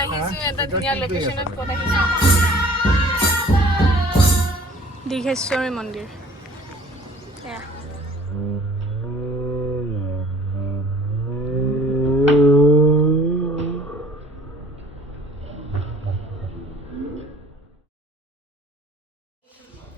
আহিছো এটা ধুনীয়া লোকেশনত ক'ত আহিছো দীঘেশ্বৰী মন্দিৰ এয়া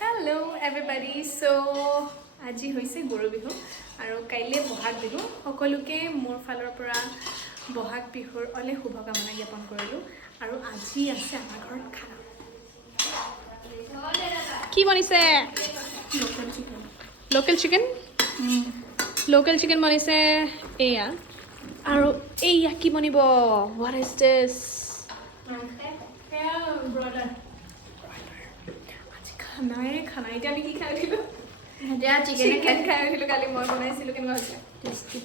হেল্ল' এভৰিবডি সো আজি হৈছে গৰু বিহু আৰু কাইলৈ বহাগ বিহু সকলোকে মোৰ ফালৰ পৰা বহাগ বিহুৰ অলেখ শুভকামনা জ্ঞাপন কৰিলোঁ আৰু আজি আছে আমাৰ ঘৰত খানা কি বনিছে লোকেল চিকেন বনিছে এয়া আৰু এয়া কি বনিব হোৱাট ইজ দিছ ব্ৰইলাৰ খানা এতিয়া আমি কি খাই উঠিলোঁ চিকেন খাই উঠিলোঁ কালি মই বনাইছিলোঁ কেনেকুৱা হৈছে টেষ্টি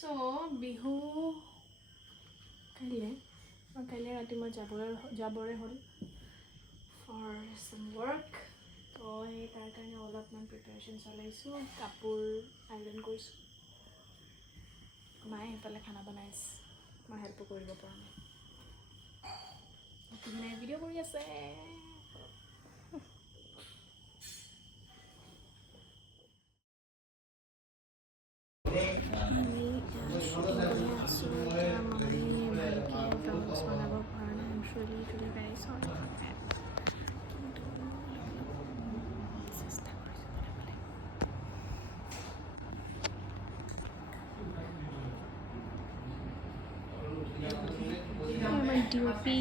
চ' বিহু কাইলৈ ৰাতি মই যাবৰে হ'ল ফৰ চাম ৱৰ্ক তো সেই তাৰ কাৰণে অলপমান প্ৰিপাৰেশ্যন চলাইছোঁ কাপোৰ আইৰণ কৰিছোঁ মায়ে সেইফালে খানা বনাইছে মই হেল্পো কৰিব পৰা নাই ভিডিঅ' কৰি আছে বনাব পৰা নাই চেষ্টা ডিঅ'পি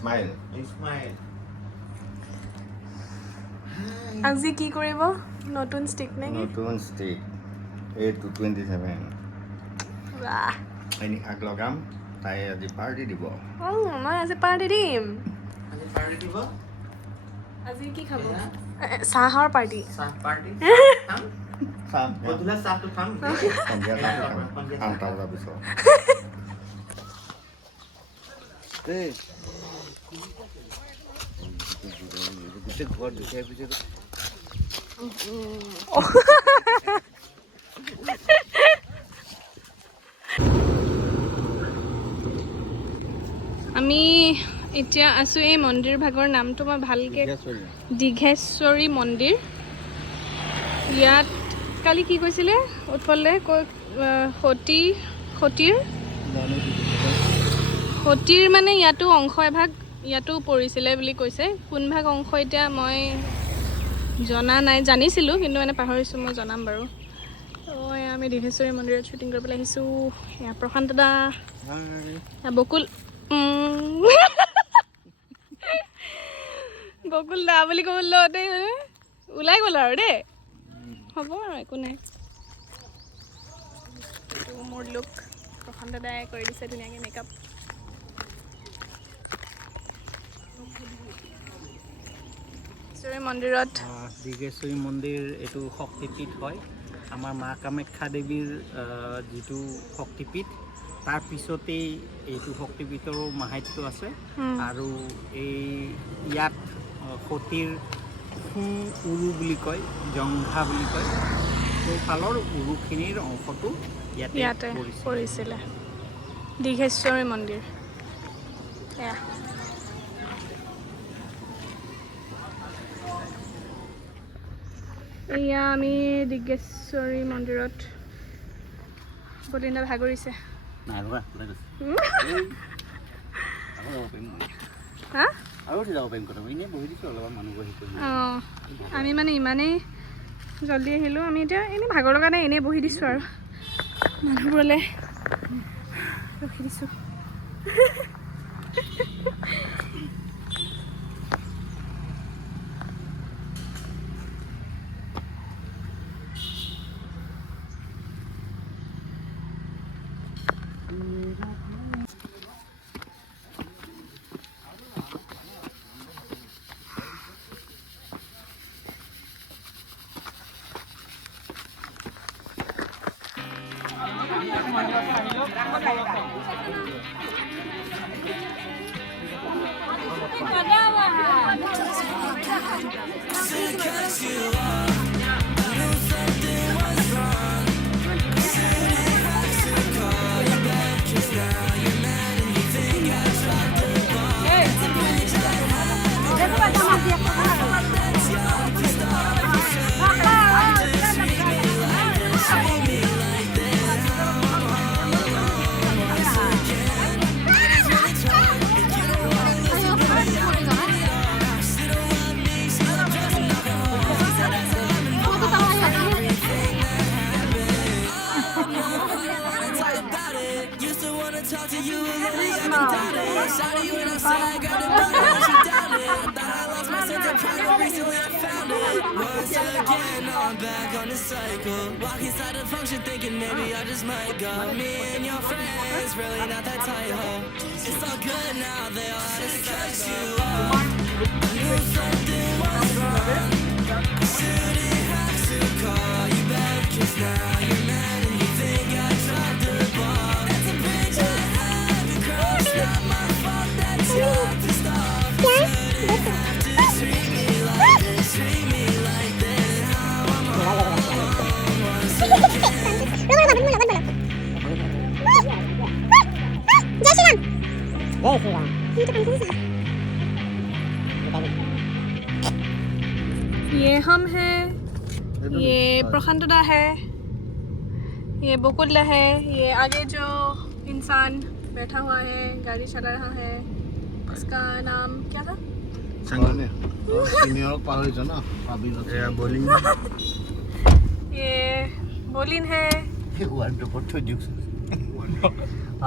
Smile. আজি কি কৰিব নতুন ষ্টিক নে কি নতুন ষ্টিক 8-27 বাহ এনি আগ লগাম তাই আজি পাৰ্টি দিব মই আজি পাৰ্টি দিম আজি কি খাব চাহৰ পাৰ্টি গধূলা চাহটো খাম সন্ধিয়া চাহটো খাম 8টা বজাৰ পিছত গোটেই ঘৰত দুখীয়া পিছত আমি এতিয়া আছোঁ এই মন্দিৰ ভাগৰ নামটো মই ভালকৈ দীঘেশ্বৰী মন্দিৰ ইয়াত কালি কি কৈছিলে উৎপলে সতীৰ মানে ইয়াতো অংশ এভাগ ইয়াতো পৰিছিলে বুলি কৈছে কোন ভাগ অংশ এতিয়া মই জনা নাই জানিছিলোঁ কিন্তু মানে পাহৰিছোঁ মই জনাম বাৰু তো আমি দীঘেশ্বৰী মন্দিৰত শ্বুটিং কৰিবলৈ আহিছোঁ এয়া প্ৰশান্ত দা বকুল বকুল দা বুলি ক'বলৈ দেই ওলাই গ'ল আৰু দেই হ'ব আৰু একো নাই এইটো মোৰ লুক প্ৰশান্ত দাই কৰি দিছে ধুনীয়াকৈ মেকআপ মন্দিৰত দীঘেশ্বৰী মন্দিৰ এইটো শক্তিপীঠ হয় আমাৰ মা কামাখ্যা দেৱীৰ যিটো শক্তিপীঠ তাৰ পিছতেই এইটো শক্তিপীঠৰো মাহাত্য আছে আৰু এই ইয়াত সতীৰ উৰু বুলি কয় জংঘা বুলি কয় সেইফালৰ উৰুখিনিৰ অংশটো ইয়াতে পৰিছিলে দীঘেশ্বৰী মন্দিৰ এয়া এয়া আমি দীঘেশ্বৰী মন্দিৰত বলিন্দা ভাগৰিছে নাই ৰবা হা আৰু উঠি যাব পাৰিম কথা এনেই বহি দিছোঁ অলপমান মানুহ বহি অঁ আমি মানে ইমানেই জল্দি আহিলোঁ আমি এতিয়া এনেই ভাগৰ লগা নাই এনেই বহি দিছোঁ আৰু মানুহবোৰলৈ ৰখি দিছোঁ Once again, I'm back on the cycle. Walk inside the function thinking maybe I just might go. Me and your friends, really not that tight, ho. It's all good now, they all had to cut you off. I knew something was wrong. Shouldn't have to call you back, 'cause now you're mad and you think I dropped the ball. That's a bridge I had to cross, not my fault that you're pissed off. Shouldn't have to treat me like this, treat me like this. How I'm home once again. ये हम हैं ये प्रशांत दा है ये बकुल दा है ये आगे जो इंसान बैठा हुआ है गाड़ी चला रहा है उसका नाम क्या था ये बोलिन है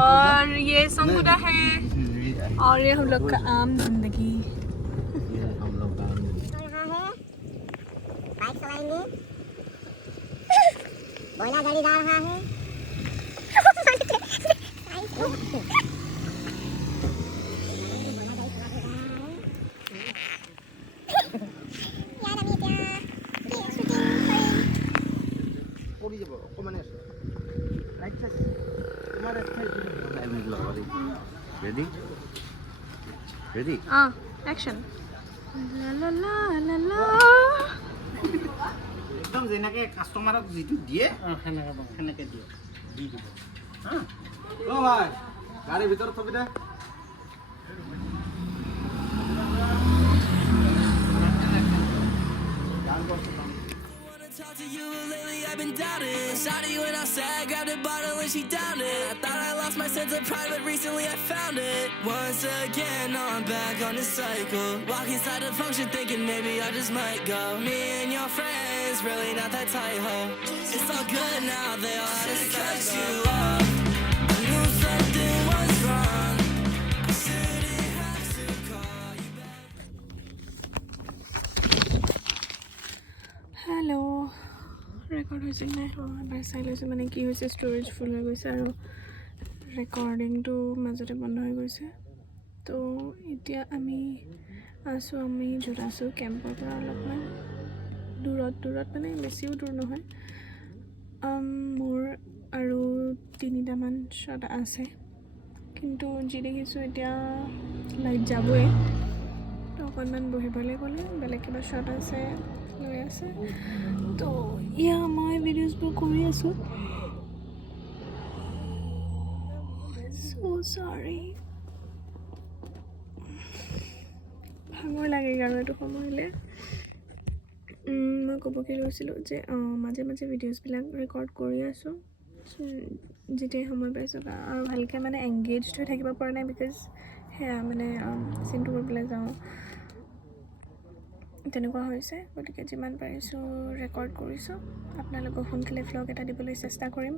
और ये संगुदा है और ये हम लोग का आम जिंदगी बाइक चलाएंगे कोयला गाड़ी जा रहा है Ready? Ready? Action. La la la la la. একদম যেনেকৈ কাষ্টমাৰক যিটো দিয়ে সেনেকৈ দিয়ে দি দিব হা অ' ভাই গাড়ীৰ ভিতৰত থবি দে Talk to you lately, I've been doubting. Shawty when I said, grabbed a bottle and she downed it. I thought I lost my sense of pride, but recently I found it. Once again, I'm back on the cycle. Walk inside the function thinking maybe I just might go. Me and your friends, really not that tight, ho. It's all good now, they all had to cut you off. I knew something was wrong. I shouldn't have to call you back. Hello. Record হৈছে নাই এবাৰ চাই লৈছোঁ মানে কি হৈছে storage ফুল হৈ গৈছে আৰু ৰেকৰ্ডিংটো মাজতে বন্ধ হৈ গৈছে তো এতিয়া আমি য'ত আছোঁ কেম্পৰ পৰা অলপমান দূৰত মানে বেছিও দূৰ নহয় মোৰ আৰু 3টামান শ্বট আছে কিন্তু যি দেখিছোঁ এতিয়া লাইট যাবই তো অকণমান বহিবলৈ গ'লে বেলেগ কিবা শ্বট আছে লৈ আছে তো ইয়া মই ভিডিঅ'জবোৰ কৰি আছোঁ চ' চৰি ভাগৰ লাগে আৰু এইটো সময়লৈ মই ক'ব কি লৈছিলোঁ যে মাজে মাজে ভিডিঅ'জবিলাক ৰেকৰ্ড কৰি আছোঁ যেতিয়াই সময় পাইছোঁ আৰু ভালকৈ মানে এংগেজড হৈ থাকিব পৰা নাই বিকজ সেয়া মানে চিনটো কৰিবলৈ যাওঁ তেনেকুৱা হৈছে। গতিকে যিমান পাৰিছোঁ ৰেকৰ্ড কৰিছোঁ, আপোনালোকক সোনকালে ভ্লগ এটা দিবলৈ চেষ্টা কৰিম।